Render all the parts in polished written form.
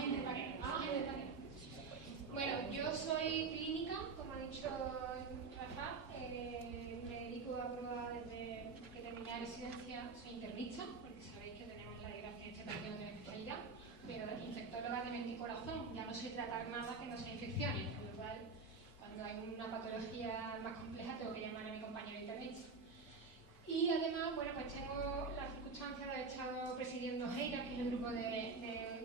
a intentar que no. Bueno, yo soy clínica, como ha dicho Rafa, me dedico a probar desde que terminé la residencia, soy internista, porque sabéis que tenemos la desgracia en este país que no tiene especialidad, pero infectóloga de mente y corazón, ya no sé tratar nada que no sea infecciones, con lo cual, cuando hay una patología más compleja, tengo que llamar a mi compañero internista. Y además, bueno, pues tengo la circunstancia de haber estado presidiendo HEIRA, que es el grupo de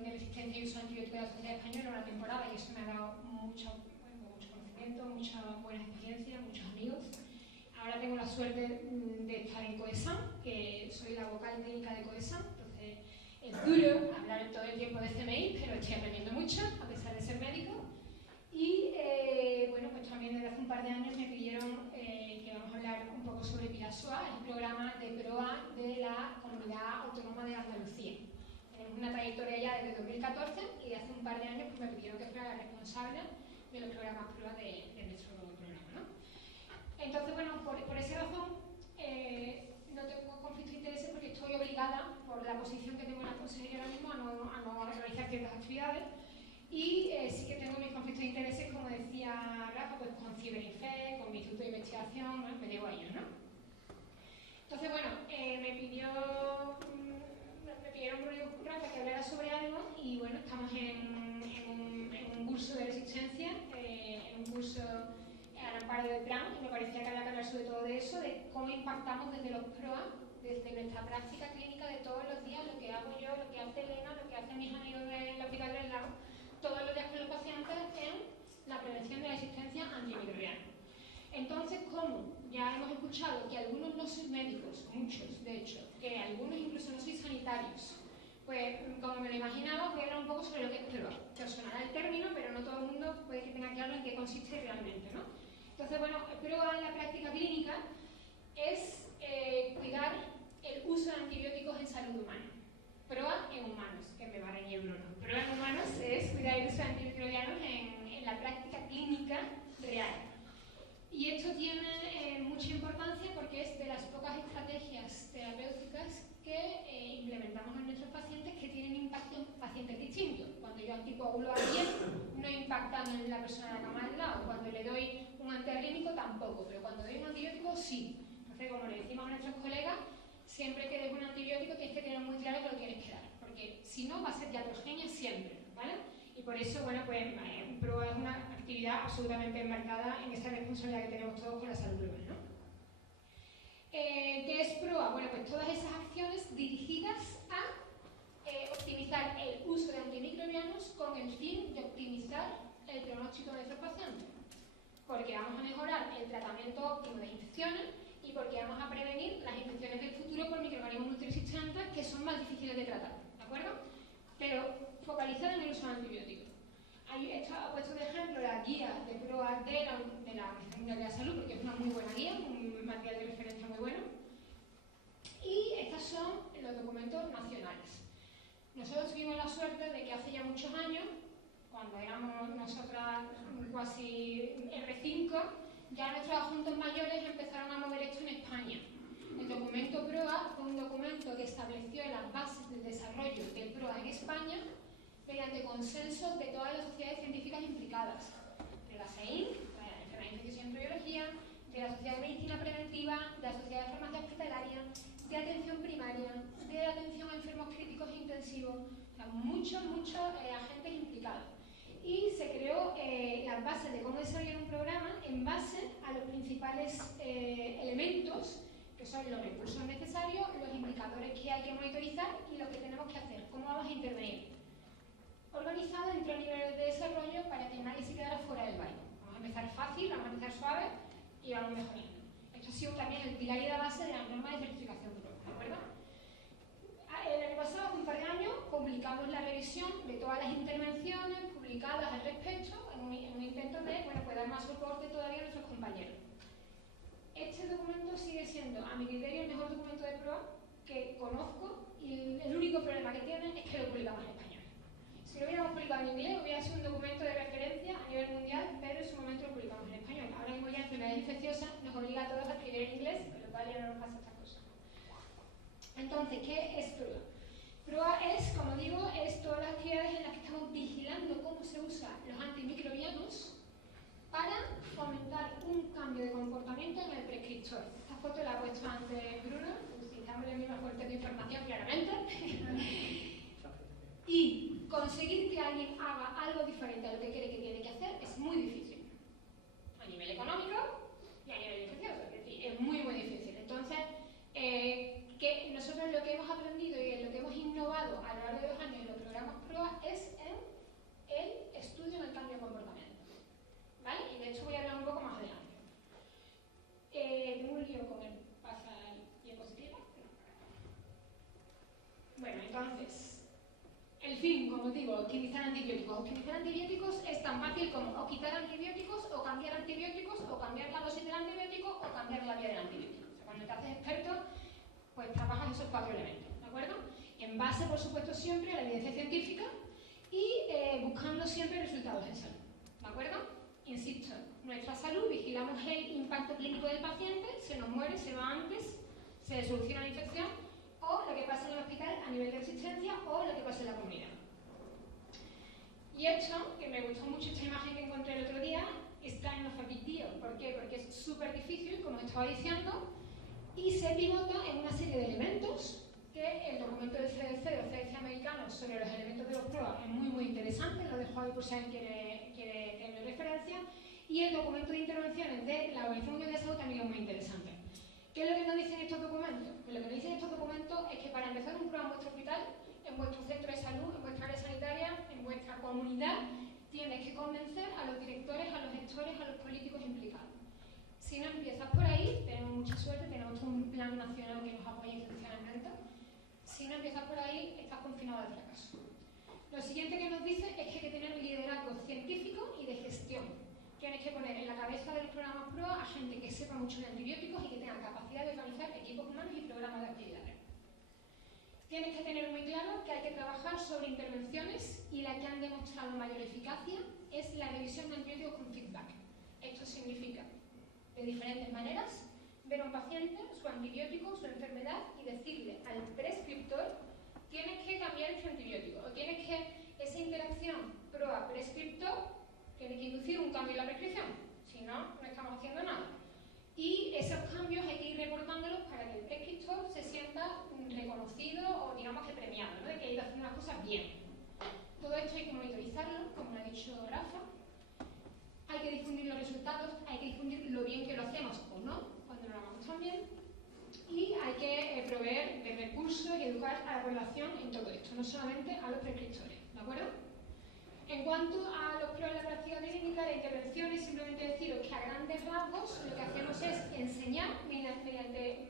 resistencia y uso antibiótico de la Sociedad Española, una temporada, y eso me ha dado mucho conocimiento, mucha buena experiencia, muchos amigos. Ahora tengo la suerte de estar en COESAM, que soy la vocal técnica de COESAM, entonces es duro hablar todo el tiempo de CMI, pero estoy aprendiendo mucho, a pesar de ser médico. Y bueno, pues también desde hace un par de años me pidieron que vamos a hablar un poco sobre Pilasua, el programa de PROA de la Comunidad Autónoma de Andalucía. Tenemos una trayectoria ya desde 2014 y hace un par de años pues, me pidieron que fuera la responsable de los programas PROA de nuestro programa, ¿no? Entonces, bueno, por esa razón no tengo conflicto de intereses porque estoy obligada por la posición que tengo en la consejería ahora mismo a no realizar ciertas actividades. Y sí que tengo mis conflictos de intereses, como decía Rafa, pues con Ciberinfe, con mi instituto de investigación, ¿no? Me llevo a ellos, ¿no? Entonces, bueno, me pidieron Rafa que hablara sobre algo y bueno, estamos en un curso de resistencia, en un curso al amparo del plan, y me parecía que había que hablar sobre todo de eso, de cómo impactamos desde los PROA, desde nuestra práctica clínica de todos los días, lo que hago yo, lo que hace Elena, lo que hacen mis amigos del Hospital del Lago, todos los días con los pacientes en la prevención de la resistencia antimicrobiana. Entonces, ¿cómo? Ya hemos escuchado que algunos no son médicos, muchos de hecho, que algunos incluso no son sanitarios. Pues, como me lo imaginaba, voy a hablar un poco sobre lo que es PROA. Que os sonará el término, pero no todo el mundo puede que tenga claro en qué consiste realmente, ¿no? Entonces, bueno, PROA en la práctica clínica es cuidar el uso de antibióticos en salud humana. PROA en humanos, que me va a reñir Bruno. PROA en humanos es cuidar el uso de antimicrobianos en la práctica clínica real. Y esto tiene mucha importancia porque es de las pocas estrategias terapéuticas que implementamos en nuestros pacientes que tienen impacto en pacientes distintos. Cuando yo anticoagulo a alguien, no impactando en la persona de la cama al lado. Cuando le doy un antiarrímico, tampoco. Pero cuando doy un antibiótico, sí. Entonces, como le decimos a nuestros colegas, siempre que des un antibiótico tienes que tener muy claro que lo tienes que dar. Porque si no, va a ser iatrogenia siempre, ¿vale? Y por eso, bueno, pues PROA es una actividad absolutamente enmarcada en esa responsabilidad que tenemos todos con la salud global, ¿no? ¿Qué es PROA? Bueno, pues todas esas acciones dirigidas a optimizar el uso de antimicrobianos con el fin de optimizar el pronóstico de nuestros pacientes. Porque vamos a mejorar el tratamiento óptimo de infecciones y porque vamos a prevenir las infecciones del futuro por microorganismos multiresistentes que son más difíciles de tratar, ¿de acuerdo? Pero focalizado en el uso de antibióticos. He puesto de ejemplo la guía de PROA de la Organización Mundial de la Salud, porque es una muy buena guía, un material de referencia muy bueno. Y estos son los documentos nacionales. Nosotros tuvimos la suerte de que hace ya muchos años, cuando éramos nosotras casi R5, ya nuestros adjuntos mayores empezaron a mover esto en España. El documento PROA fue un documento que estableció las bases del desarrollo del PROA en España mediante consenso de todas las sociedades científicas implicadas, de la SEIN, la Enfermedad Infecciosa y Embriología, de la Sociedad de Medicina Preventiva, de la Sociedad de Farmacia Hospitalaria, de Atención Primaria, de Atención a Enfermos Críticos e Intensivos, o sea, muchos agentes implicados. Y se creó las bases de cómo desarrollar un programa en base a los principales elementos, que son los recursos necesarios, los indicadores que hay que monitorizar y lo que tenemos que hacer, cómo vamos a intervenir. Organizado en 3 niveles de desarrollo para que nadie se quedara fuera del baile. Vamos a empezar fácil, vamos a empezar suave y vamos mejorando. Esto ha sido también el pilar y la base de la norma de certificación PROA, ¿de acuerdo? El año pasado, hace un par de años, publicamos la revisión de todas las intervenciones publicadas al respecto en un intento de, bueno, pues dar más soporte todavía a nuestros compañeros. Este documento sigue siendo, a mi criterio, el mejor documento de PROA que conozco y el único problema que tiene es que lo publicamos en español. Si lo hubiéramos publicado en inglés, hubiera sido un documento de referencia a nivel mundial, pero en su momento lo publicamos en español. Ahora mismo ya enfermedad infecciosa nos obliga a todos a escribir en inglés, con lo cual ya no nos pasa esta cosa. Entonces, ¿qué es PROA? PROA es, como digo, es todas las actividades en las que estamos vigilando cómo se usan los antimicrobianos para fomentar un cambio de comportamiento en el prescriptor. Esta foto la ha puesto antes Bruno, utilizamos la misma fuente de información claramente. Y conseguir que alguien haga algo diferente a lo que cree que tiene que hacer es muy difícil. A nivel económico y a nivel infeccioso, es decir, es muy difícil. Entonces, que nosotros lo que hemos aprendido y lo que hemos innovado a lo largo de los años en los programas PROA es en el estudio del cambio de comportamiento. ¿Vale? Y de hecho voy a hablar un poco más adelante. Tengo un lío con el pasar diapositiva. Bueno, entonces, el fin, como digo, optimizar antibióticos. Optimizar antibióticos es tan fácil como o quitar antibióticos, o cambiar antibióticos, o cambiar la dosis del antibiótico, o cambiar la vía del antibiótico. O sea, cuando te haces experto, pues trabajas esos 4 elementos, ¿de acuerdo? En base, por supuesto, siempre a la evidencia científica y buscando siempre resultados en salud, ¿de acuerdo? Insisto, nuestra salud, vigilamos el impacto clínico del paciente, se nos muere, se va antes, se soluciona la infección, o lo que pasa en el hospital a nivel de existencia, o lo que pasa en la comunidad. Y esto, que me gustó mucho esta imagen que encontré el otro día, está en los FAPITIO. ¿Por qué? Porque es súper difícil, como estaba diciendo, y se pivota en una serie de elementos que el documento del CDC, del CDC americano, sobre los elementos de los PROA es muy interesante, lo dejo ahí por si alguien quiere tener referencia, y el documento de intervenciones de la Organización Mundial de Salud también es muy interesante. ¿Qué es lo que nos dicen estos documentos? Pues lo que nos dicen estos documentos es que para empezar un PROA en vuestro hospital, en vuestro centro de salud, en vuestra área sanitaria, en vuestra comunidad, tienes que convencer a los directores, a los gestores, a los políticos implicados. Si no empiezas por ahí, tenemos mucha suerte, tenemos un plan nacional que nos apoya institucionalmente. Si no empiezas por ahí, estás confinado al fracaso. Lo siguiente que nos dice es que hay que tener liderazgo científico y de gestión. Tienes que poner en la cabeza de los programas PROA a gente que sepa mucho de antibióticos y que tenga capacidad de organizar equipos humanos y programas de actividades. Tienes que tener muy claro que hay que trabajar sobre intervenciones y la que han demostrado mayor eficacia es la revisión de antibióticos con feedback. Esto significa, de diferentes maneras, ver a un paciente, su antibiótico, su enfermedad y decirle al prescriptor tienes que cambiar este antibiótico o tienes que, esa interacción PROA-prescriptor tiene que inducir un cambio en la prescripción, si no, no estamos haciendo nada. Y esos cambios hay que ir reportándolos para que el prescriptor se sienta reconocido o digamos que premiado, ¿no? De que ha ido haciendo las cosas bien. Todo esto hay que monitorizarlo, como lo ha dicho Rafa. Hay que difundir los resultados, hay que difundir lo bien que lo hacemos o no, cuando no lo hagamos tan bien. Y hay que proveer de recursos y educar a la población en todo esto, no solamente a los prescriptores, ¿de acuerdo? En cuanto a los PROA en la práctica clínica, la intervención es simplemente deciros que a grandes rasgos lo que hacemos es enseñar mediante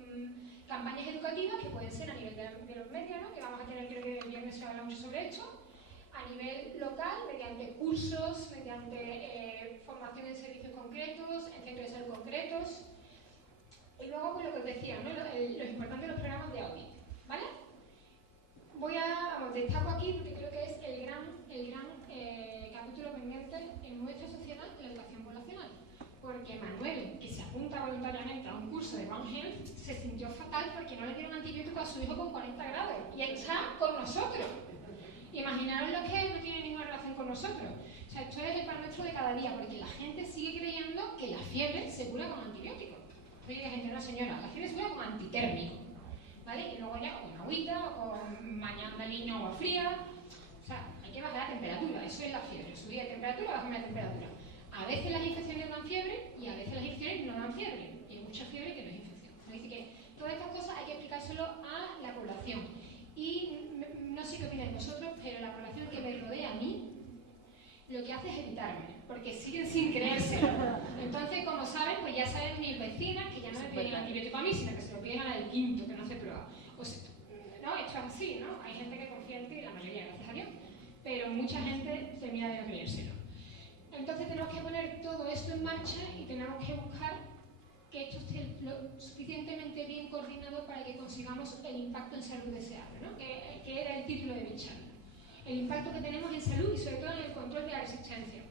campañas educativas que pueden ser a nivel de los medios, ¿no? Que vamos a tener, creo que el viernes se habla mucho sobre esto, a nivel local, mediante cursos, mediante formación en servicios concretos, en centros de salud concretos, y luego pues lo que os decía, ¿no? Lo importante de los programas de audit, ¿vale? Destaco aquí porque creo que es el gran capítulo pendiente en nuestra sociedad de la educación poblacional. Porque Manuel, que se apunta voluntariamente a un curso de One Health, se sintió fatal porque no le dieron antibiótico a su hijo con 40 grados y está con nosotros. Imaginaros lo que no tiene ninguna relación con nosotros. O sea, esto es el pan nuestro de cada día, porque la gente sigue creyendo que la fiebre se cura con antibióticos. Oye, gente, no señora, la fiebre se cura con antitérmico. ¿Vale? Y luego ya con agüita o con bañando al niño agua fría. O sea, hay que bajar la temperatura, eso es la fiebre. Subir de temperatura, bajar la temperatura. A veces las infecciones dan fiebre y a veces las infecciones no dan fiebre. Y hay mucha fiebre que no es infección. Así que todas estas cosas hay que explicárselo a la población. Y no sé qué opináis vosotros, pero la población que me rodea a mí lo que hace es evitarme, porque siguen sin creérselo. Entonces, como saben, pues ya saben mis vecinas que ya no me piden el antibiótico a mí, sino que se lo piden a la del quinto, que no se prueba. Pues, no, esto es así, ¿no? Hay gente que confía en ti, la mayoría, gracias a Dios, pero mucha gente termina de no creérselo. Entonces tenemos que poner todo esto en marcha y tenemos que buscar que esto esté lo suficientemente bien coordinado para que consigamos el impacto en salud deseable, ¿no? Que era el título de mi charla. El impacto que tenemos en salud y sobre todo en el control de la resistencia.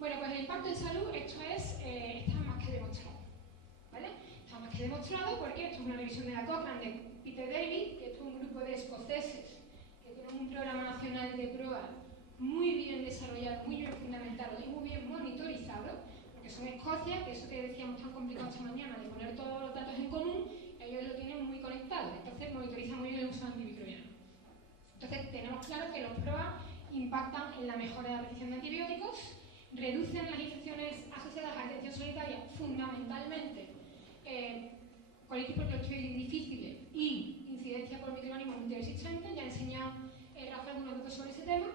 Bueno, pues el impacto en salud, esto es, está más que demostrado, ¿vale? Está más que demostrado, porque esto es una revisión de la Cochrane de Peter Daly, que esto es un grupo de escoceses que tienen un programa nacional de proa muy bien desarrollado, muy bien fundamentado y muy bien monitorizado, porque son Escocia, que eso que decíamos tan complicado esta mañana, de poner todos los datos en común, ellos lo tienen muy conectado, entonces monitorizan muy bien el uso antimicrobiano. Entonces tenemos claro que los PROA impactan en la mejora de la prescripción de antibióticos, reducen las infecciones asociadas a la atención sanitaria, fundamentalmente colitis por clostridium difícil y incidencia por microorganismos multiresistentes, ya he enseñado Rafael algunos datos sobre ese tema.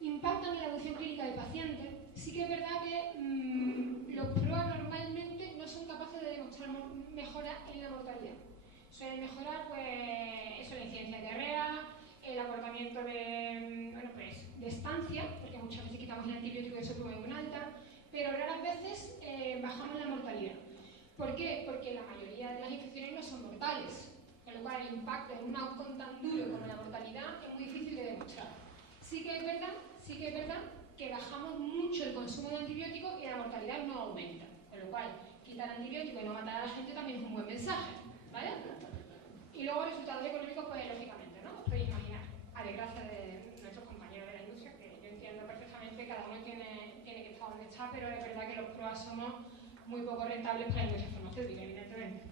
Impactan en la evolución clínica del paciente. Sí que es verdad que los PROA normalmente no son capaces de demostrar mejora en la mortalidad. Suelen mejorar pues, eso, la incidencia de diarrea, el acortamiento de estancia, porque muchas veces quitamos el antibiótico y eso tuvo muy alta, pero raras veces bajamos la mortalidad. ¿Por qué? Porque la mayoría de las infecciones no son mortales, con lo cual el impacto en un outcome tan duro como la mortalidad es muy difícil de demostrar. Sí que es verdad que bajamos mucho el consumo de antibióticos y la mortalidad no aumenta, con lo cual quitar antibióticos y no matar a la gente también es un buen mensaje, ¿vale? Y luego resultados económicos, pues lógicamente, ¿no? Os podéis imaginar, a desgracia de nuestros compañeros de la industria, que yo entiendo perfectamente, cada uno tiene que estar donde está, pero es verdad que los PROA somos muy poco rentables para la industria farmacéutica, evidentemente.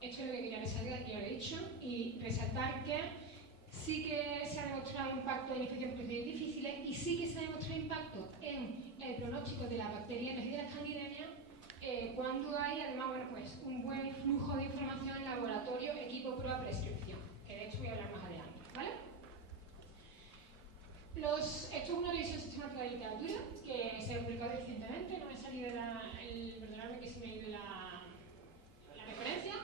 Esto es lo que quería resaltar, que ya lo he dicho, y resaltar que sí que se ha demostrado impacto en infecciones por clostridium difíciles y sí que se ha demostrado impacto en el pronóstico de la bacteriana y de la candidemia cuando hay, además, bueno, pues, un buen flujo de información en laboratorio, equipo, prueba, prescripción, que de hecho voy a hablar más adelante, ¿vale? Esto es una revisión sistemática de literatura que se ha publicado recientemente, no me ha salido perdonadme que se me ha ido la referencia,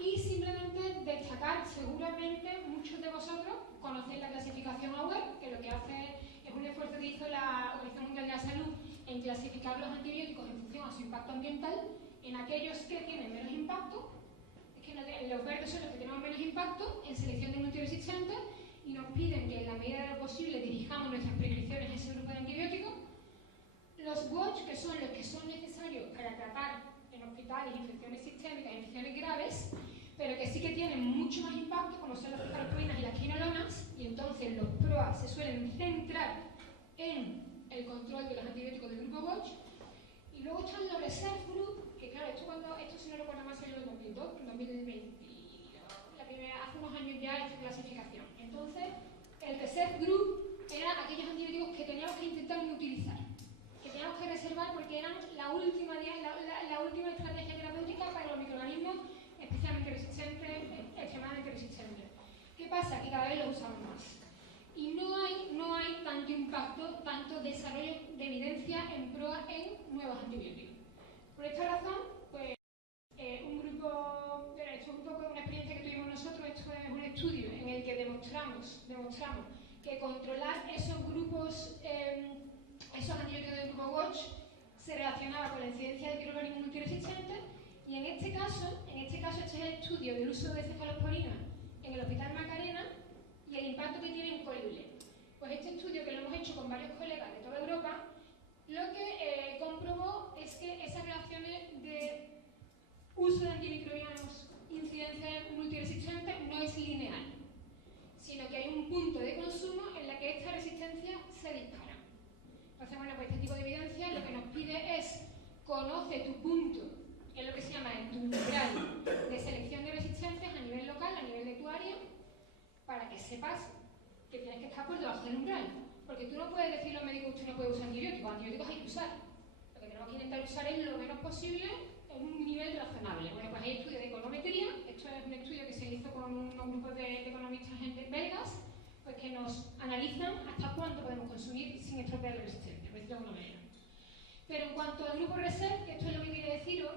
y simplemente destacar, seguramente muchos de vosotros conocéis la clasificación AWARE, que lo que hace es un esfuerzo que hizo la Organización Mundial de la Salud en clasificar los antibióticos en función a su impacto ambiental, en aquellos que tienen menos impacto, es que los verdes son los que tenemos menos impacto en selección de multiresistentes, y nos piden que en la medida de lo posible dirijamos nuestras prescripciones a ese grupo de antibióticos. Los WATCH, que son los que son necesarios para tratar en hospitales infecciones sistémicas, infecciones graves, pero que sí que tienen mucho más impacto, como son las cefalosporinas y las quinolonas, y entonces los PROA se suelen centrar en el control de los antibióticos del grupo WATCH. Y luego están los reserve group, que claro, esto si no recuerdo más salió en 2002, en 2020, hace unos años ya esta clasificación. Entonces, el reserve group eran aquellos antibióticos que teníamos que intentar no utilizar, que teníamos que reservar porque eran la última estrategia terapéutica para los microorganismos especialmente resistentes, extremadamente resistentes. ¿Qué pasa? Que cada vez los usamos más. Y no hay tanto impacto, tanto desarrollo de evidencia en PROA en nuevos antibióticos. Por esta razón, pues, un grupo, esto es un poco una experiencia que tuvimos nosotros, esto es un estudio en el que demostramos que controlar esos grupos, esos antibióticos del grupo WATCH se relacionaba con la incidencia de microorganismos multiresistentes, y en este caso este es el estudio del uso de cefalosporina en el Hospital Macarena y el impacto que tiene en colibre. Pues este estudio, que lo hemos hecho con varios colegas de toda Europa, lo que comprobó es que esas relaciones de uso de antimicrobianos, incidencia multiresistente, no es lineal, sino que hay un punto de consumo en la que esta resistencia se dispara. Entonces, bueno, pues este tipo de evidencia lo que nos pide es conoce tu punto, que es lo que se llama tu umbral de selección de resistencias a nivel local, a nivel de tu área, para que sepas que tienes que estar por debajo del umbral. Porque tú no puedes decirle a un médico que usted no puede usar antibióticos hay que usar. Lo que tenemos que intentar usar es lo menos posible en un nivel razonable. Bueno, pues hay estudios de econometría, esto es un estudio que se hizo con unos grupos de economistas belgas, pues que nos analizan hasta cuánto podemos consumir sin estropear la resistencia, por decirlo de alguna manera. Pero en cuanto al grupo RESET, que esto es lo que quería deciros,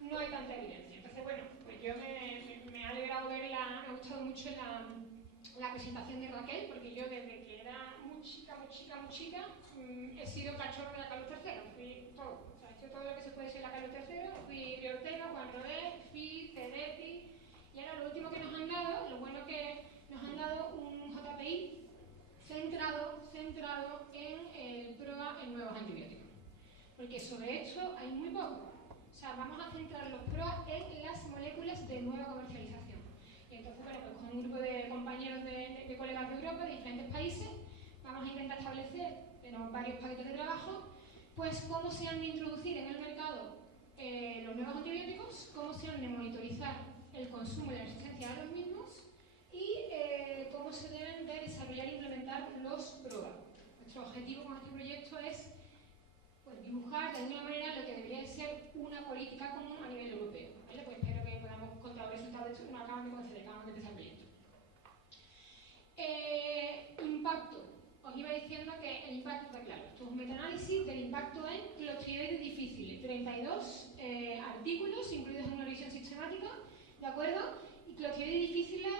no hay tanta evidencia. Entonces, bueno, pues yo me ha alegrado verla, me ha gustado mucho la presentación de Raquel, porque yo desde que era muy chica, he sido cachorro de la Carlos III, fui todo. O sea, he hecho todo lo que se puede ser la Carlos III, fui Río Ortega, Juan Rodés, FI, Cedetti, y ahora lo último que nos han dado, lo bueno que nos han dado un JPI centrado en el PROA en nuevos antibióticos. Porque sobre esto hay muy poco. O sea, vamos a centrar los PROA en un grupo de compañeros de colegas de Europa, de diferentes países, vamos a intentar establecer, tenemos varios paquetes de trabajo, pues cómo se han de introducir en el mercado los nuevos antibióticos, cómo se han de monitorizar el consumo y la resistencia a los mismos y cómo se deben de desarrollar e implementar los PROA. Nuestro objetivo con este proyecto es pues, dibujar de alguna manera lo que debería de ser una política común a nivel europeo. ¿Vale? Pues espero que podamos contar los resultados de esto que nos acaban de conceder, acabamos de empezar el proyecto. Impacto. Os iba diciendo que el impacto está claro. Esto es un metaanálisis del impacto en clostriditis difíciles. 32 artículos incluidos en una revisión sistemática, ¿de acuerdo? Y clostriditis difíciles,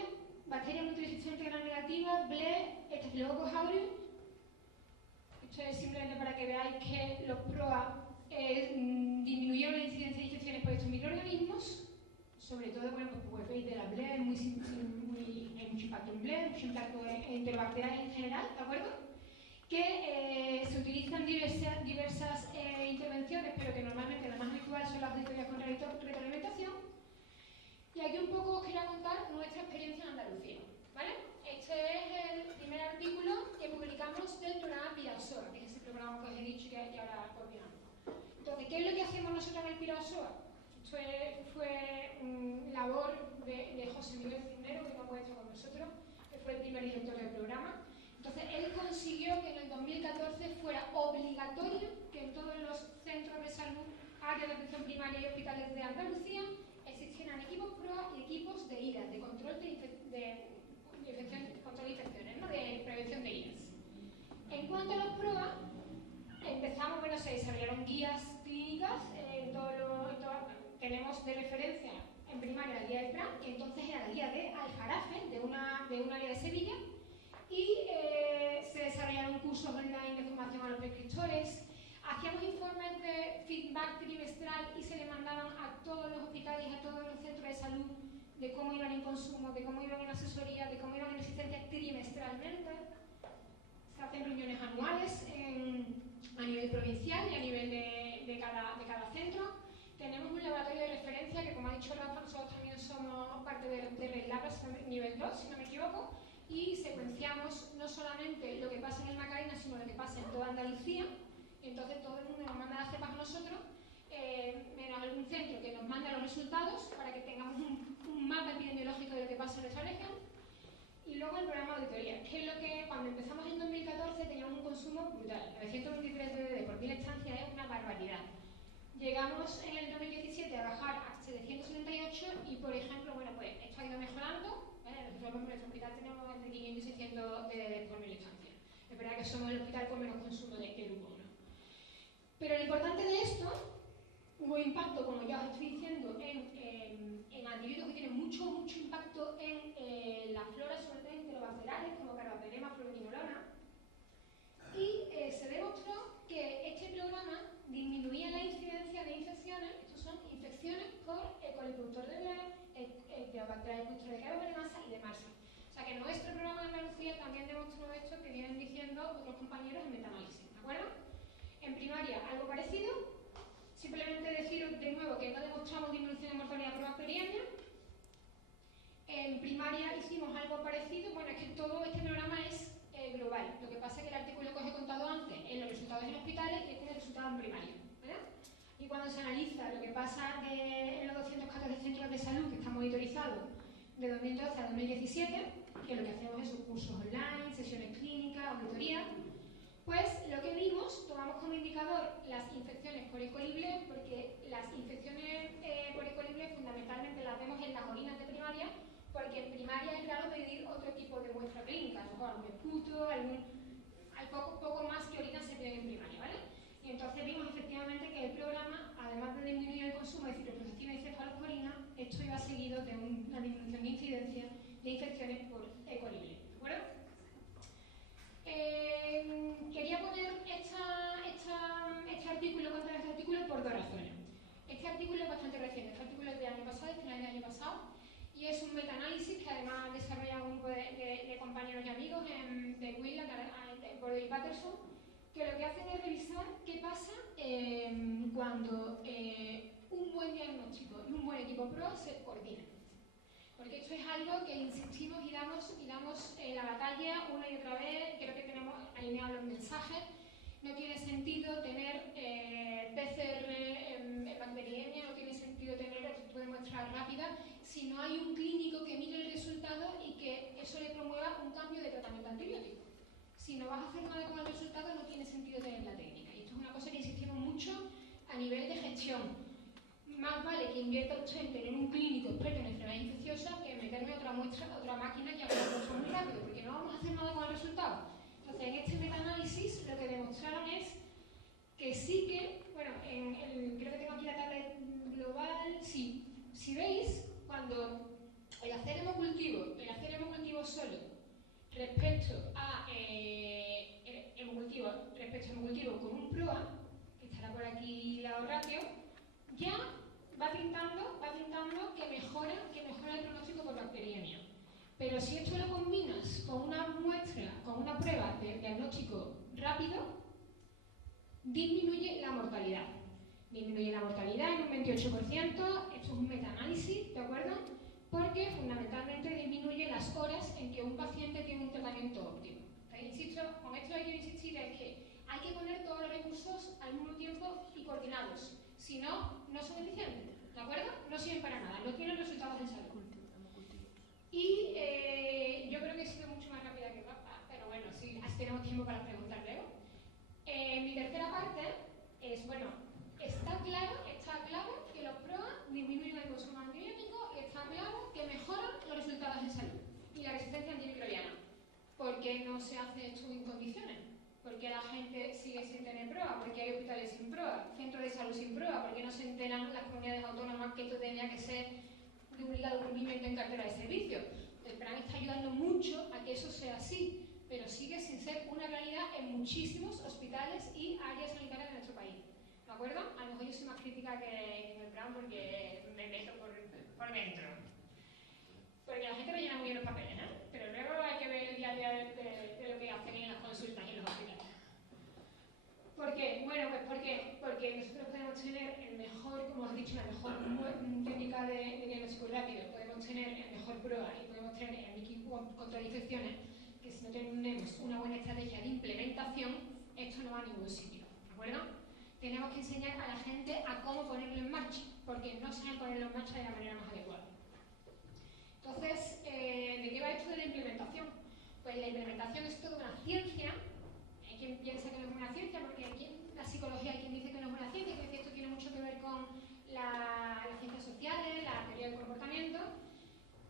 bacterias multiresistentes gram negativas, BLE, Staphylococcus aureus. Esto es simplemente para que veáis que los PROA disminuyeron la incidencia de infecciones por estos microorganismos. Sobre todo, bueno, pues veis de la BLE, hay mucho impacto en BLE, mucho impacto en enterobacterias en general, ¿de acuerdo? Que se utilizan diversas intervenciones, pero que normalmente la más habitual son las auditorías con retroalimentación. Y aquí un poco os quería contar nuestra experiencia en Andalucía, ¿vale? Este es el primer artículo que publicamos del programa Pirasoa, que es ese programa que os he dicho que ahora coordinamos. Entonces, ¿qué es lo que hacemos nosotros en el Pirasoa? Fue labor de José Miguel Cisneros, que no puede estar con nosotros, que fue el primer director del programa. Entonces, él consiguió que en el 2014 fuera obligatorio que en todos los centros de salud, áreas de atención primaria y hospitales de Andalucía existieran equipos PROA y equipos de IRAS, de control control de infecciones, ¿no? De prevención de IRAS. En cuanto a los PROA, empezamos, bueno, se desarrollaron guías clínicas tenemos de referencia en primaria la guía de Fran, que entonces era la guía de Aljarafe, de un área de Sevilla, y se desarrollaron cursos online de formación a los prescriptores, hacíamos informes de feedback trimestral y se le mandaban a todos los hospitales y a todos los centros de salud de cómo iban en consumo, de cómo iban en asesoría, de cómo iban en asistencia trimestralmente. Se hacen reuniones anuales a nivel provincial y a nivel de cada centro. Tenemos un laboratorio de referencia que, como ha dicho Rafa, nosotros también somos parte de Red Labs nivel 2, si no me equivoco, y secuenciamos no solamente lo que pasa en el Macarena, sino lo que pasa en toda Andalucía. Y entonces todo el mundo nos manda las cepas a nosotros, menos algún centro que nos manda los resultados para que tengamos un mapa epidemiológico de lo que pasa en nuestra región. Y luego el programa de auditoría, que es lo que cuando empezamos en 2014 teníamos un consumo brutal. 923 DDD por 1000 estancias es una barbaridad. Llegamos en el 2017 a bajar a 778 y, por ejemplo, bueno, pues esto ha ido mejorando. Nosotros en nuestro hospital tenemos entre 500 y 600 DDD por 1000 estancias. Es verdad que somos el hospital con menos consumo de grupo 1. Pero lo importante de esto, hubo impacto, como ya os estoy diciendo, en antibióticos que tienen mucho impacto en la flora, sobre todo enterobacteriales, como Carbapenem, fluoroquinolona. Y se demostró que este programa disminuía la incidencia de infecciones, estos son infecciones por E. coli productor de bacterias cultura de Carbapenemasa y de Marsa. O sea que nuestro programa de Andalucía también demostró esto que vienen diciendo otros compañeros en metaanálisis, ¿de acuerdo? En primaria, algo parecido. Simplemente deciros de nuevo que no demostramos disminución de mortalidad por bacteriemia. En primaria hicimos algo parecido. Bueno, es que todo este programa es global. Lo que pasa es que el artículo que os he contado antes en los resultados en hospitales y este es el resultado en primaria, ¿verdad? Y cuando se analiza lo que pasa en los 214 centros de salud que están monitorizados de 2012 a 2017, que lo que hacemos es cursos online, sesiones clínicas, auditoría, pues lo que vimos, tomamos como indicador las infecciones por E. coli BLE, porque las infecciones por E. coli BLE fundamentalmente las vemos en las orinas de primaria, porque en primaria es raro pedir otro tipo de muestra clínica, a lo mejor algún esputo, hay poco más que orinas se piden en primaria, ¿vale? Y entonces vimos efectivamente que el programa, además de disminuir el consumo de ciprofloxacina y cefalosporina, esto iba seguido de una disminución de incidencia de infecciones por E. coli BLE, ¿de acuerdo? Quería poner este artículo contra este artículo por dos razones. Este artículo es bastante reciente, este artículo es del año pasado, es final del año pasado, y es un metaanálisis que además desarrolla un grupo de compañeros y amigos de Willa, Border y Patterson, que lo que hacen es revisar qué pasa cuando un buen diagnóstico y un buen equipo PROA se coordinan. Porque esto es algo que insistimos y damos la batalla una y otra vez. Creo que tenemos alineados los mensajes. No tiene sentido tener PCR en bacteriemia, no tiene sentido tener otro tipo de muestra rápida si no hay un clínico que mire el resultado y que eso le promueva un cambio de tratamiento antibiótico. Si no vas a hacer nada con el resultado, no tiene sentido tener la técnica. Y esto es una cosa que insistimos mucho a nivel de gestión. Más vale que invierta usted en tener un clínico experto en enfermedades infecciosas que meterme otra máquina que haga la cosa muy rápido, porque no vamos a hacer nada con el resultado. Entonces, en este metaanálisis lo que demostraron es que sí que, bueno, creo que tengo aquí la tabla global, sí. Si veis, cuando el hacer hemocultivo solo respecto a hemocultivo con un PROA, que estará por aquí la ratio, ya va pintando que mejora el pronóstico por bacteriemia. Pero si esto lo combinas con una muestra, con una prueba de diagnóstico rápido, disminuye la mortalidad. Disminuye la mortalidad en un 28%, esto es un metaanálisis, ¿de acuerdo? Porque fundamentalmente disminuye las horas en que un paciente tiene un tratamiento óptimo. Entonces, insisto, con esto hay que insistir en que hay que poner todos los recursos al mismo tiempo y coordinados. Si no, no son eficientes, ¿de acuerdo? No sirven para nada, no tienen resultados en salud. Y yo creo que he sido mucho más rápida que Rafa, pero bueno, sí, así tenemos tiempo para preguntar luego. Mi tercera parte es, bueno, está claro que los PROA disminuyen el consumo antibiótico y está claro que mejoran los resultados en salud y la resistencia antimicrobiana. ¿Por qué no se hace esto en condiciones? ¿Por qué la gente sigue sin tener PROA? ¿Por qué hay hospitales sin PROA? ¿Centros de salud sin PROA? ¿Por qué no se enteran las comunidades autónomas que esto tenía que ser de obligado cumplimiento en cartera de servicio? El plan está ayudando mucho a que eso sea así, pero sigue sin ser una realidad en muchísimos hospitales y áreas sanitarias de nuestro país. ¿De acuerdo? A lo mejor yo soy más crítica que en el plan porque me meto por dentro. Porque la gente rellena muy bien los papeles, ¿eh? Pero luego hay que ver el día a día de lo que hacen en las consultas y en los hospitales. ¿Por qué? Bueno, pues porque nosotros podemos tener el mejor, como os he dicho, la mejor técnica de diagnóstico rápido, podemos tener el mejor PROA y podemos tener el equipo contra infecciones, que si no tenemos una buena estrategia de implementación, esto no va a ningún sitio, ¿de acuerdo? Tenemos que enseñar a la gente a cómo ponerlo en marcha, porque no saben ponerlo en marcha de la manera más adecuada. Entonces, ¿de qué va esto de la implementación? Pues la implementación es toda una ciencia. Hay quien piensa que no es una ciencia, porque la psicología hay quien dice que no es una ciencia, que esto tiene mucho que ver con las ciencias sociales, la teoría del comportamiento,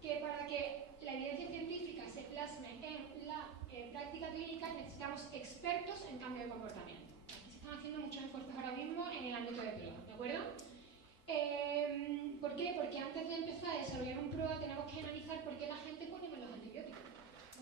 que para que la evidencia científica se plasme en la práctica clínica necesitamos expertos en cambio de comportamiento. Se están haciendo muchos esfuerzos ahora mismo en el ámbito de pruebas, ¿de acuerdo? ¿Por qué? Porque antes de empezar a desarrollar un PROA tenemos que analizar por qué la gente pone mal los antibióticos.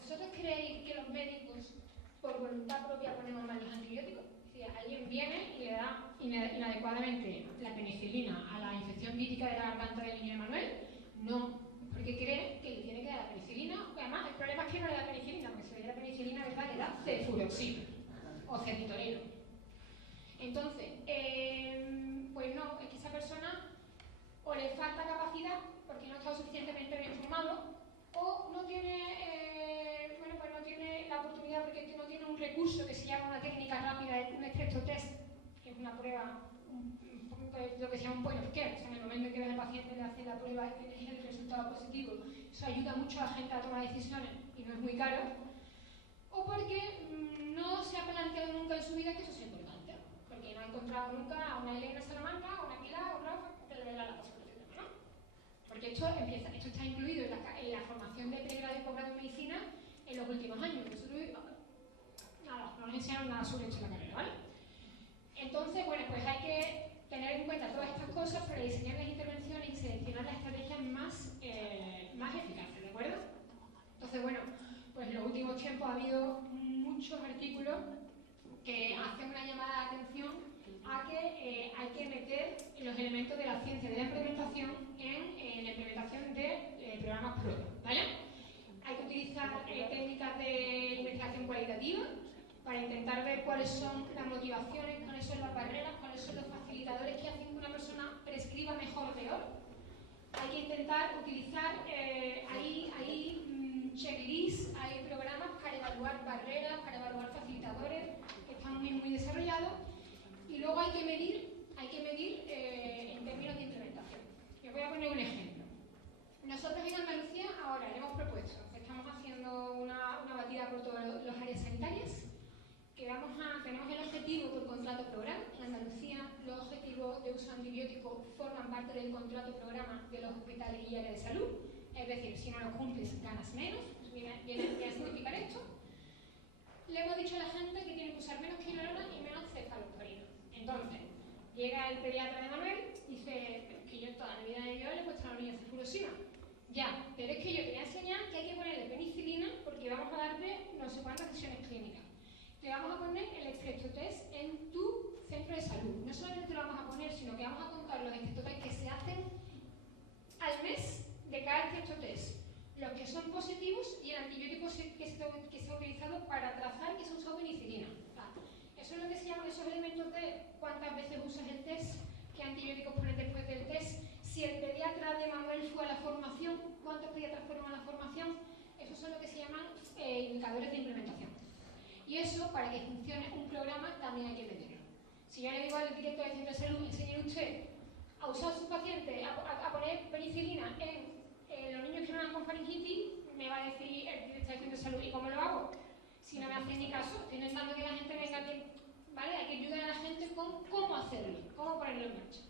¿Vosotros creéis que los médicos por voluntad propia ponemos mal los antibióticos? Si alguien viene y le da inadecuadamente la penicilina a la infección vírica de la garganta del niño Emanuel, no, porque cree que le tiene que dar la penicilina. Además, el problema es que no le da penicilina, porque si le da la penicilina, ¿verdad?, le da cefuroxima o cefitonilo. Entonces, pues no, es que esa persona o le falta capacidad porque no está suficientemente bien formado, o no tiene, pues no tiene la oportunidad porque no tiene un recurso que se llama una técnica rápida, un test, que es una prueba, lo que se llama un point of care. O sea, en el momento en que ves al paciente, le hace la prueba y tienes el resultado positivo, eso ayuda mucho a la gente a tomar decisiones y no es muy caro, o porque no se ha planteado nunca en su vida que eso sea importante, porque no ha encontrado nunca a una Elena Salamanca, a una Pilar o a Rafa que le dé la posibilidad, ¿no? Porque esto está incluido en la formación de pregrado y posgrado en medicina en los últimos años. Nosotros, nada, no nos enseñaron nada sobre esto en la carrera, ¿vale? Entonces, bueno, pues hay que tener en cuenta todas estas cosas para diseñar las intervenciones y seleccionar las estrategias más eficaces, ¿de acuerdo? Entonces, bueno, pues en los últimos tiempos ha habido muchos artículos que hacen una llamada de atención a que hay que meter los elementos de la ciencia de la implementación en la implementación de programas PROA, ¿vale? Hay que utilizar técnicas de investigación cualitativa para intentar ver cuáles son las motivaciones, cuáles son las barreras, cuáles son los facilitadores que hacen que una persona prescriba mejor o peor. Hay que intentar utilizar luego hay que medir en términos de implementación. Les voy a poner un ejemplo. Nosotros en Andalucía ahora le hemos propuesto, estamos haciendo una batida por todas las áreas sanitarias, que tenemos el objetivo por contrato programa. En Andalucía los objetivos de uso antibiótico forman parte del contrato programa de los hospitales y áreas de salud, es decir, si no lo cumples ganas menos, pues viene a significar esto. Le hemos dicho a la gente que tiene que usar menos quinolona y menos cefalosporina. Entonces, llega el pediatra de Manuel y dice, pero es que yo toda mi vida de vida le he puesto a los niños cefurosina. Ya, pero es que yo te voy a enseñar que hay que ponerle penicilina porque vamos a darte no sé cuántas sesiones clínicas. Te vamos a poner el estreptotest en tu centro de salud. No solamente te lo vamos a poner, sino que vamos a contar los estreptotest que se hacen al mes de cada estreptotest. Los que son positivos y el antibiótico que se ha utilizado para trazar que se ha usado penicilina. Eso es lo que se llaman esos elementos de cuántas veces usas el test, qué antibióticos pones después del test, si el pediatra de Manuel fue a la formación, cuántos pediatras fueron a la formación. Esos son lo que se llaman indicadores de implementación. Y eso, para que funcione un programa, también hay que medirlo. Si yo le digo al director del centro de salud, enseñe usted a usar a su paciente, a poner penicilina en los niños que no dan con faringitis, me va a decir el director del centro de salud, ¿y cómo lo hago? Si no me hacen ni caso, estoy intentando que la gente venga aquí, ¿vale? Hay que ayudar a la gente con cómo hacerlo, cómo ponerlo en marcha.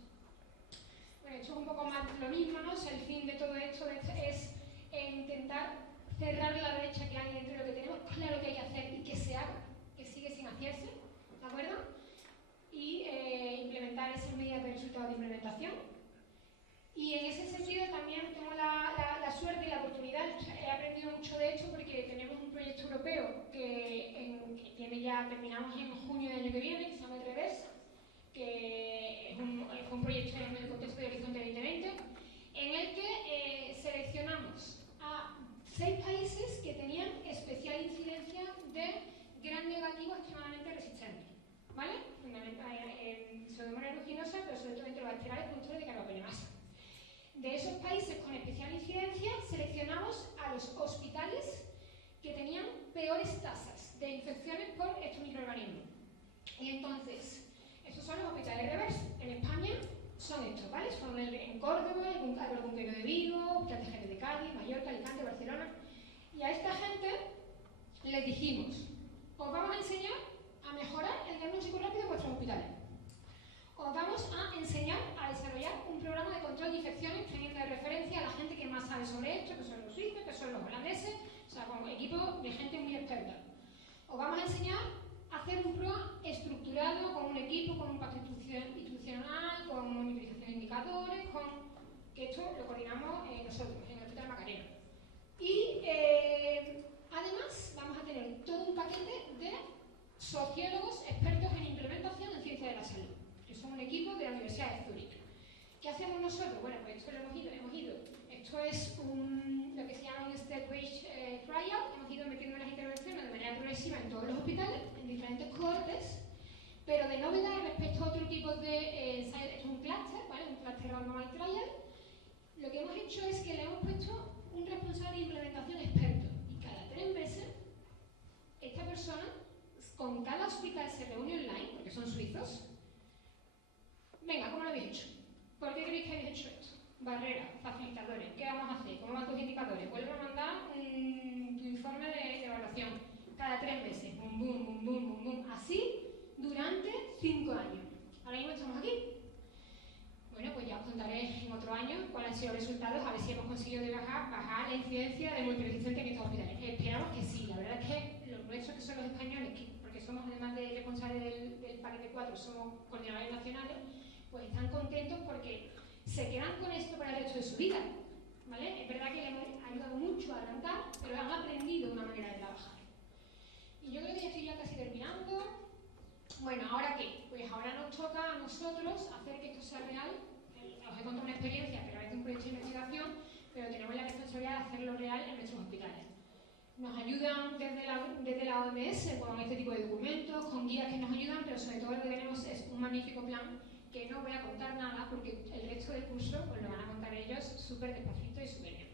Bueno, esto es un poco más lo mismo, ¿no? O sea, el fin de todo esto es intentar cerrar la brecha que hay entre lo que tenemos claro que hay que hacer y que se haga, que sigue sin hacerse, ¿de acuerdo? Y implementar esas medidas de resultado de implementación. Y en ese sentido también tengo la suerte y la oportunidad, he aprendido mucho de esto porque tenemos un proyecto europeo que terminamos en junio del año que viene, que se llama El Reversa, que es un proyecto en el contexto de Horizonte 2020, en el que seleccionamos a 6 países que tenían especial incidencia de gran negativo extremadamente resistente, ¿vale? En Pseudomonas aeruginosa, pero sobre todo enterobacteriales productores de carbapenemasa. De esos países con especial incidencia, seleccionamos a los hospitales que tenían peores tasas de infecciones por estos microorganismos. Y entonces, estos son los hospitales reversos. En España son estos, ¿vale? Son en Córdoba, el Cunqueiro de Vigo, Plantagenes de Cádiz, Mallorca, Alicante, Barcelona. Y a esta gente les dijimos, os vamos a enseñar a mejorar el diagnóstico rápido en vuestros hospitales. Os vamos a enseñar a desarrollar un programa de control de infecciones teniendo de referencia a la gente que más sabe sobre esto, que son los suizos, que son los holandeses, o sea, con un equipo de gente muy experta. Os vamos a enseñar a hacer un programa estructurado con un equipo, con un pacto institucional, con monitorización de indicadores, que esto lo coordinamos nosotros, en el Hospital Macarena. Y además vamos a tener todo un paquete de sociólogos expertos en implementación en ciencia de la salud, que son un equipo de la Universidad de Zúrich. ¿Qué hacemos nosotros? Bueno, pues esto lo hemos ido. Esto es lo que se llama un step-based trial. Hemos ido metiendo las intervenciones de manera progresiva en todos los hospitales, en diferentes cohortes, pero de novedad respecto a otro tipo de ensayos. Esto es un clúster, ¿vale? Un clúster randomized trial. Lo que hemos hecho es que le hemos puesto un responsable de implementación experto. Y cada 3 meses, esta persona, con cada hospital se reúne online, porque son suizos. Venga, ¿cómo lo habéis hecho? ¿Por qué creéis que habéis hecho esto? Barreras, facilitadores, ¿qué vamos a hacer? ¿Cómo van tus indicadores? Vuelve a mandar tu informe de evaluación cada 3 meses. Bum, bum, bum, bum, bum, bum. Así durante 5 años. Ahora mismo estamos aquí. Bueno, pues ya os contaré en otro año cuáles han sido los resultados, a ver si hemos conseguido bajar la incidencia de multiresistente en estos hospitales. Esperamos que sí. La verdad es que los nuestros, que son los españoles, porque somos además de responsables del paquete 4, somos coordinadores nacionales, pues están contentos porque se quedan con esto para el resto de su vida, ¿vale? Es verdad que les ha ayudado mucho a adelantar, pero han aprendido una manera de trabajar. Y yo creo que ya estoy casi terminando. Bueno, ¿ahora qué? Pues ahora nos toca a nosotros hacer que esto sea real. Os he contado una experiencia a través de un proyecto de investigación, pero tenemos la responsabilidad de hacerlo real en nuestros hospitales. Nos ayudan desde la OMS con este tipo de documentos, con guías que nos ayudan, pero sobre todo lo que tenemos es un magnífico plan que no voy a contar nada porque el resto del curso pues lo van a contar ellos súper despacito y súper bien.